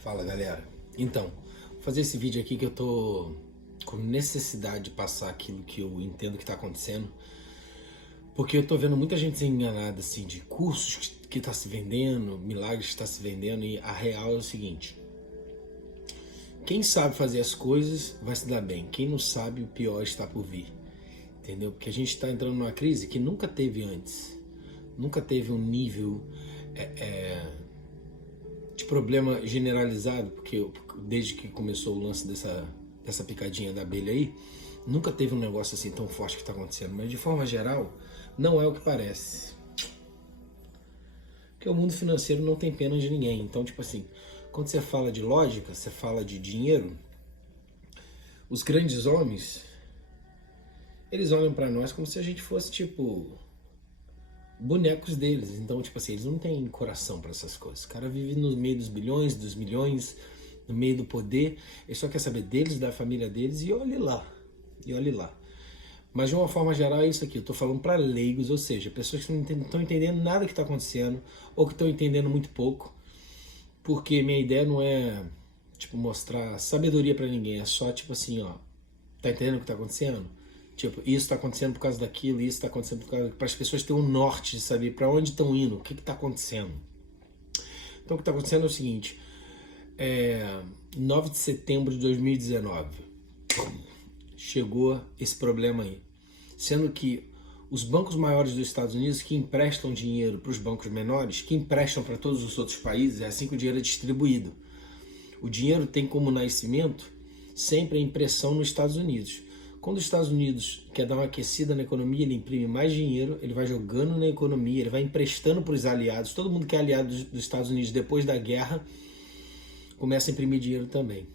Fala, galera. Então, vou fazer esse vídeo aqui que eu tô com necessidade de passar aquilo que eu entendo que tá acontecendo, porque eu tô vendo muita gente ser enganada, assim, de cursos que tá se vendendo, milagres que tá se vendendo, e a real é o seguinte: quem sabe fazer as coisas vai se dar bem, quem não sabe, o pior está por vir, entendeu? Porque a gente tá entrando numa crise que nunca teve antes, nunca teve um nível de problema generalizado, porque desde que começou o lance dessa picadinha da abelha aí, nunca teve um negócio assim tão forte que está acontecendo, mas de forma geral, não é o que parece. Porque o mundo financeiro não tem pena de ninguém. Então, tipo assim, quando você fala de lógica, você fala de dinheiro, os grandes homens, eles olham para nós como se a gente fosse, tipo, bonecos deles. Então, tipo assim, eles não têm coração para essas coisas. O cara vive no meio dos bilhões, dos milhões, no meio do poder. Ele só quer saber deles, da família deles, e olhe lá. E olhe lá. Mas de uma forma geral é isso aqui. Eu tô falando para leigos, ou seja, pessoas que não estão entendendo nada que tá acontecendo, ou que estão entendendo muito pouco. Porque minha ideia não é, tipo, mostrar sabedoria para ninguém. É só, tipo assim, ó, tá entendendo o que tá acontecendo? Tipo, isso está acontecendo por causa daquilo, isso está acontecendo por causa... Para as pessoas terem um norte de saber para onde estão indo, o que está acontecendo. Então o que está acontecendo é o seguinte, 9 de setembro de 2019, chegou esse problema aí. Sendo que os bancos maiores dos Estados Unidos que emprestam dinheiro para os bancos menores, que emprestam para todos os outros países, é assim que o dinheiro é distribuído. O dinheiro tem como nascimento sempre a impressão nos Estados Unidos. Quando os Estados Unidos quer dar uma aquecida na economia, ele imprime mais dinheiro, ele vai jogando na economia, ele vai emprestando para os aliados. Todo mundo que é aliado dos Estados Unidos depois da guerra começa a imprimir dinheiro também.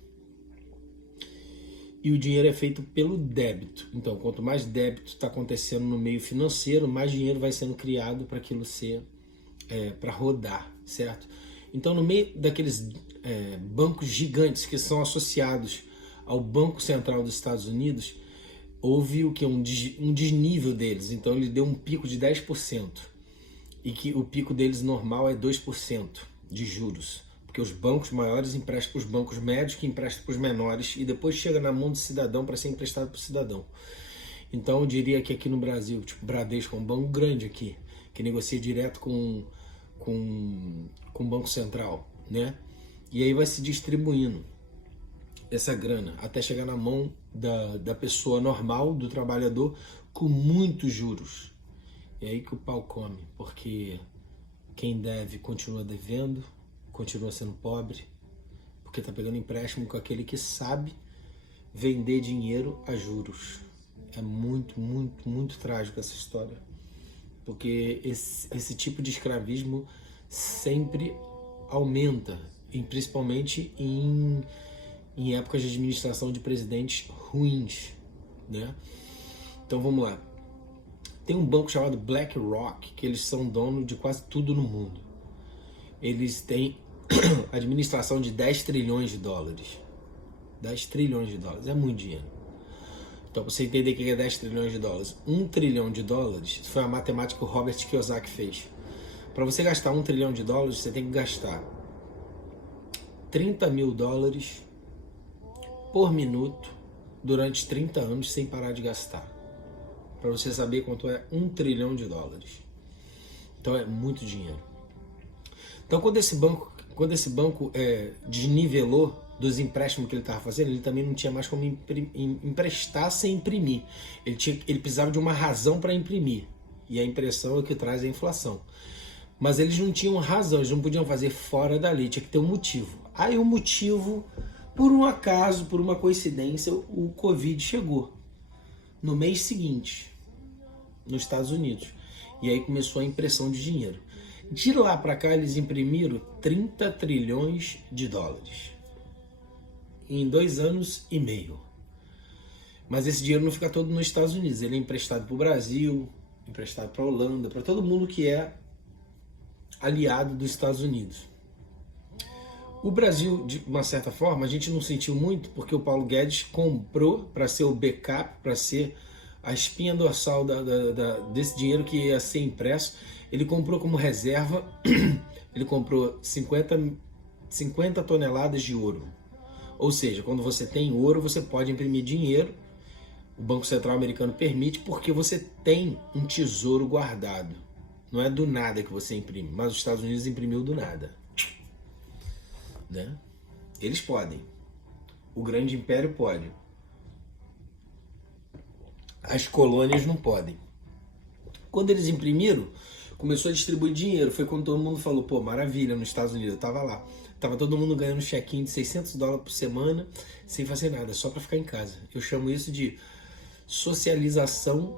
E o dinheiro é feito pelo débito. Então, quanto mais débito está acontecendo no meio financeiro, mais dinheiro vai sendo criado para aquilo ser, para rodar, certo? Então, no meio daqueles bancos gigantes que são associados ao Banco Central dos Estados Unidos, houve o que? Um desnível deles. Então ele deu um pico de 10%. E que o pico deles normal é 2% de juros. Porque os bancos maiores emprestam para os bancos médios, que emprestam para os menores, e depois chega na mão do cidadão para ser emprestado para o cidadão. Então eu diria que aqui no Brasil, tipo, Bradesco é um banco grande aqui, que negocia direto com o Banco Central, né? E aí vai se distribuindo essa grana até chegar na mão da pessoa normal, do trabalhador, com muitos juros. É aí que o pau come, porque quem deve continua devendo, continua sendo pobre, porque está pegando empréstimo com aquele que sabe vender dinheiro a juros. É muito, muito, muito trágico essa história, porque esse tipo de escravismo sempre aumenta, principalmente em épocas de administração de presidentes ruins, né? Então vamos lá. Tem um banco chamado BlackRock, que eles são dono de quase tudo no mundo. Eles têm administração de 10 trilhões de dólares. 10 trilhões de dólares, é muito dinheiro. Então, para você entender o que é 10 trilhões de dólares, 1 trilhão de dólares foi a matemática que o Robert Kiyosaki fez. Para você gastar 1 trilhão de dólares, você tem que gastar 30 mil dólares por minuto durante 30 anos sem parar de gastar. Para você saber quanto é 1 trilhão de dólares. Então é muito dinheiro. Então quando esse banco desnivelou dos empréstimos que ele estava fazendo, ele também não tinha mais como emprestar sem imprimir. Ele precisava de uma razão para imprimir. E a impressão é o que traz a inflação. Mas eles não tinham razão, eles não podiam fazer fora da lei, tinha que ter um motivo. Aí o motivo, por um acaso, por uma coincidência, o Covid chegou no mês seguinte, nos Estados Unidos. E aí começou a impressão de dinheiro. De lá para cá, eles imprimiram 30 trilhões de dólares. Em 2 anos e meio. Mas esse dinheiro não fica todo nos Estados Unidos. Ele é emprestado para o Brasil, emprestado para a Holanda, para todo mundo que é aliado dos Estados Unidos. O Brasil, de uma certa forma, a gente não sentiu muito, porque o Paulo Guedes comprou para ser o backup, para ser a espinha dorsal desse dinheiro que ia ser impresso. Ele comprou como reserva, ele comprou 50 50 toneladas de ouro. Ou seja, quando você tem ouro, você pode imprimir dinheiro. O Banco Central americano permite porque você tem um tesouro guardado. Não é do nada que você imprime, mas os Estados Unidos imprimiu do nada. Né? Eles podem. O grande império pode. As colônias não podem. Quando eles imprimiram, começou a distribuir dinheiro. Foi quando todo mundo falou, pô, maravilha, nos Estados Unidos. Eu tava lá. Tava todo mundo ganhando um check-in de $600 por semana, sem fazer nada, só para ficar em casa. Eu chamo isso de socialização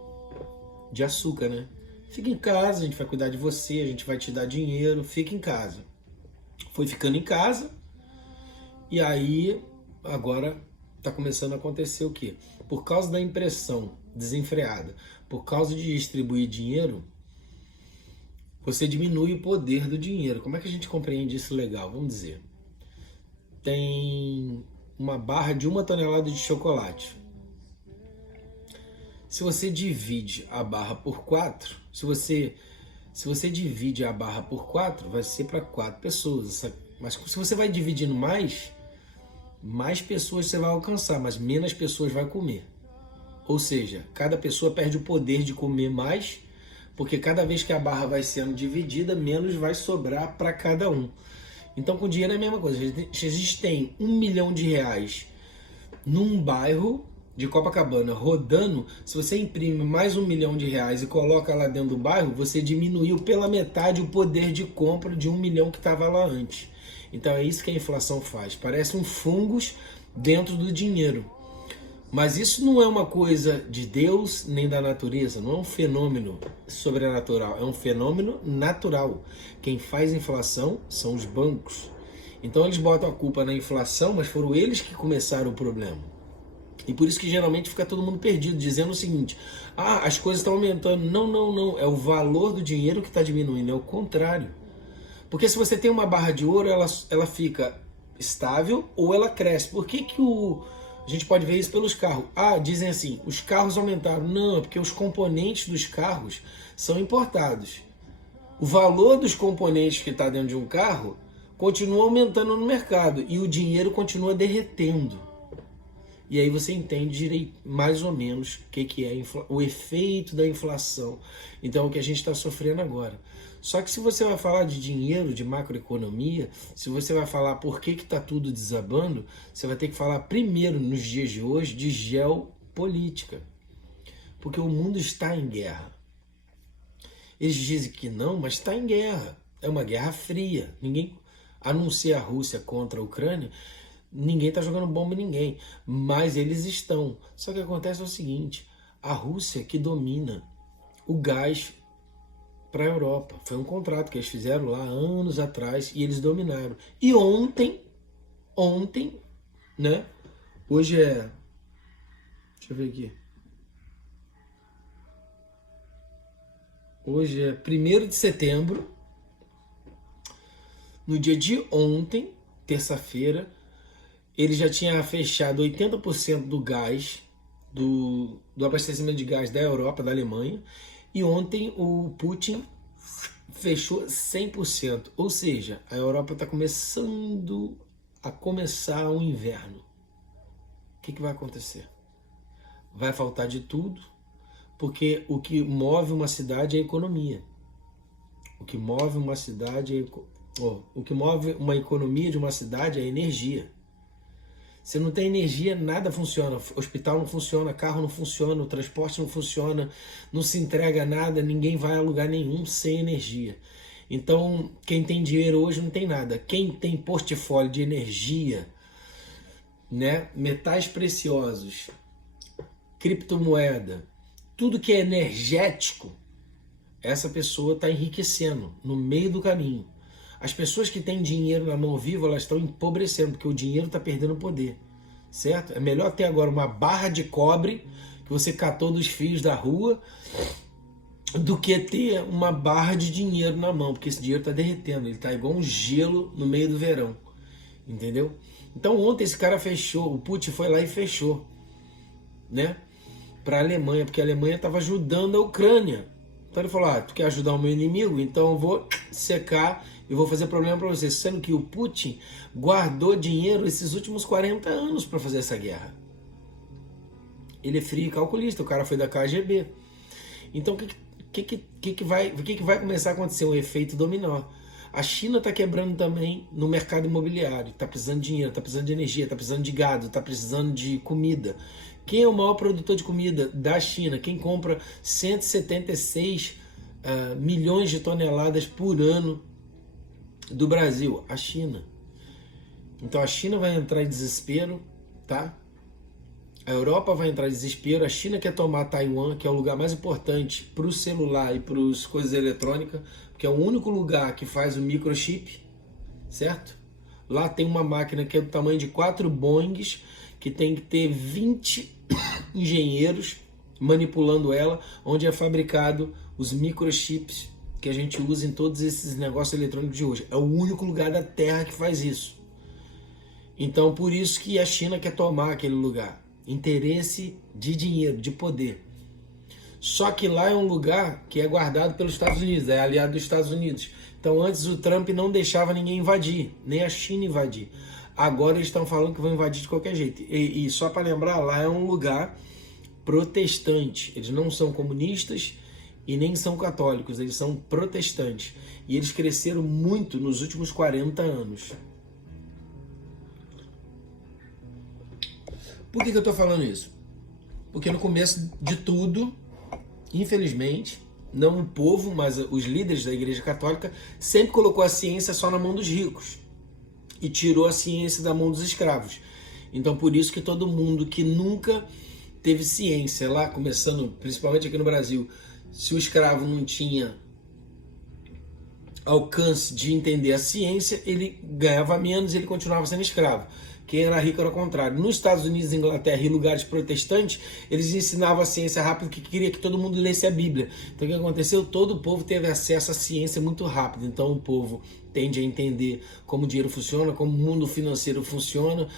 de açúcar, né? Fica em casa, a gente vai cuidar de você, a gente vai te dar dinheiro, fica em casa. Foi ficando em casa, e aí agora tá começando a acontecer o quê? Por causa da impressão desenfreada, por causa de distribuir dinheiro, você diminui o poder do dinheiro. Como é que a gente compreende isso legal? Vamos dizer, tem uma barra de 1 tonelada de chocolate. Se você divide a barra por 4, se você divide a barra por 4, vai ser para 4 pessoas. Mas se você vai dividindo mais pessoas você vai alcançar, mas menos pessoas vai comer. Ou seja, cada pessoa perde o poder de comer mais, porque cada vez que a barra vai sendo dividida, menos vai sobrar para cada um. Então com dinheiro é a mesma coisa. A gente tem R$1 milhão num bairro de Copacabana rodando. Se você imprime mais R$1 milhão e coloca lá dentro do bairro, você diminuiu pela metade o poder de compra de 1 milhão que estava lá antes. Então é isso que a inflação faz. Parece um fungos dentro do dinheiro. Mas isso não é uma coisa de Deus nem da natureza, não é um fenômeno sobrenatural, é um fenômeno natural. Quem faz inflação são os bancos. Então eles botam a culpa na inflação, mas foram eles que começaram o problema. E por isso que geralmente fica todo mundo perdido, dizendo o seguinte: ah, as coisas estão aumentando. Não, não, não, é o valor do dinheiro que está diminuindo, é o contrário. Porque se você tem uma barra de ouro, ela fica estável ou ela cresce. Por que a gente pode ver isso pelos carros? Ah, dizem assim, os carros aumentaram. Não, é porque os componentes dos carros são importados. O valor dos componentes que está dentro de um carro continua aumentando no mercado e o dinheiro continua derretendo. E aí você entende direito, mais ou menos o que é o efeito da inflação. Então, o que a gente está sofrendo agora. Só que se você vai falar de dinheiro, de macroeconomia, se você vai falar por que está tudo desabando, você vai ter que falar primeiro, nos dias de hoje, de geopolítica. Porque o mundo está em guerra. Eles dizem que não, mas está em guerra. É uma guerra fria. Ninguém, a não ser a Rússia contra a Ucrânia, ninguém está jogando bomba em ninguém. Mas eles estão. Só que acontece o seguinte, a Rússia que domina o gás para a Europa. Foi um contrato que eles fizeram lá anos atrás e eles dominaram. E ontem, né? Hoje é... Deixa eu ver aqui. Hoje é 1º de setembro. No dia de ontem, terça-feira, ele já tinha fechado 80% do gás, do abastecimento de gás da Europa, da Alemanha. E ontem o Putin fechou 100%. Ou seja, a Europa está começando a começar o inverno. O que vai acontecer? Vai faltar de tudo, porque o que move uma cidade é a economia. O que move uma cidade o que move uma economia de uma cidade é a energia. Se não tem energia, nada funciona. O hospital não funciona, carro não funciona, o transporte não funciona, não se entrega nada, ninguém vai a lugar nenhum sem energia. Então, quem tem dinheiro hoje não tem nada. Quem tem portfólio de energia, né, metais preciosos, criptomoeda, tudo que é energético, essa pessoa está enriquecendo no meio do caminho. As pessoas que têm dinheiro na mão viva, elas estão empobrecendo, porque o dinheiro está perdendo poder, certo? É melhor ter agora uma barra de cobre que você catou dos fios da rua do que ter uma barra de dinheiro na mão, porque esse dinheiro está derretendo, ele está igual um gelo no meio do verão, entendeu? Então ontem esse cara fechou, o Putin foi lá e fechou, né? Para a Alemanha, porque a Alemanha estava ajudando a Ucrânia, Então ele falou, tu quer ajudar o meu inimigo? Então eu vou secar e vou fazer problema para você. Sendo que o Putin guardou dinheiro esses últimos 40 anos para fazer essa guerra. Ele é frio e calculista, o cara foi da KGB. Então o que vai começar a acontecer? Um efeito dominó. A China está quebrando também no mercado imobiliário. Está precisando de dinheiro, está precisando de energia, está precisando de gado, está precisando de comida. Quem é o maior produtor de comida da China? Quem compra 176 milhões de toneladas por ano do Brasil? A China. Então a China vai entrar em desespero, tá? A Europa vai entrar em desespero, a China quer tomar Taiwan, que é o lugar mais importante para o celular e para as coisas eletrônicas, porque é o único lugar que faz o microchip, certo? Lá tem uma máquina que é do tamanho de 4 Boeings, que tem que ter 20 engenheiros manipulando ela, onde é fabricado os microchips que a gente usa em todos esses negócios eletrônicos de hoje. É o único lugar da Terra que faz isso. Então, por isso que a China quer tomar aquele lugar. Interesse de dinheiro, de poder. Só que lá é um lugar que é guardado pelos Estados Unidos, é aliado dos Estados Unidos. Então antes o Trump não deixava ninguém invadir, nem a China invadir. Agora eles estão falando que vão invadir de qualquer jeito. E só para lembrar, lá é um lugar protestante. Eles não são comunistas e nem são católicos, eles são protestantes. E eles cresceram muito nos últimos 40 anos. Por que eu estou falando isso? Porque no começo de tudo, infelizmente, não o povo, mas os líderes da Igreja Católica sempre colocou a ciência só na mão dos ricos e tirou a ciência da mão dos escravos. Então por isso que todo mundo que nunca teve ciência lá, começando principalmente aqui no Brasil, se o escravo não tinha alcance de entender a ciência, ele ganhava menos e ele continuava sendo escravo. Quem era rico era o contrário. Nos Estados Unidos, Inglaterra e lugares protestantes, eles ensinavam a ciência rápido, que queria que todo mundo lesse a Bíblia. Então o que aconteceu? Todo o povo teve acesso à ciência muito rápido. Então o povo tende a entender como o dinheiro funciona, como o mundo financeiro funciona,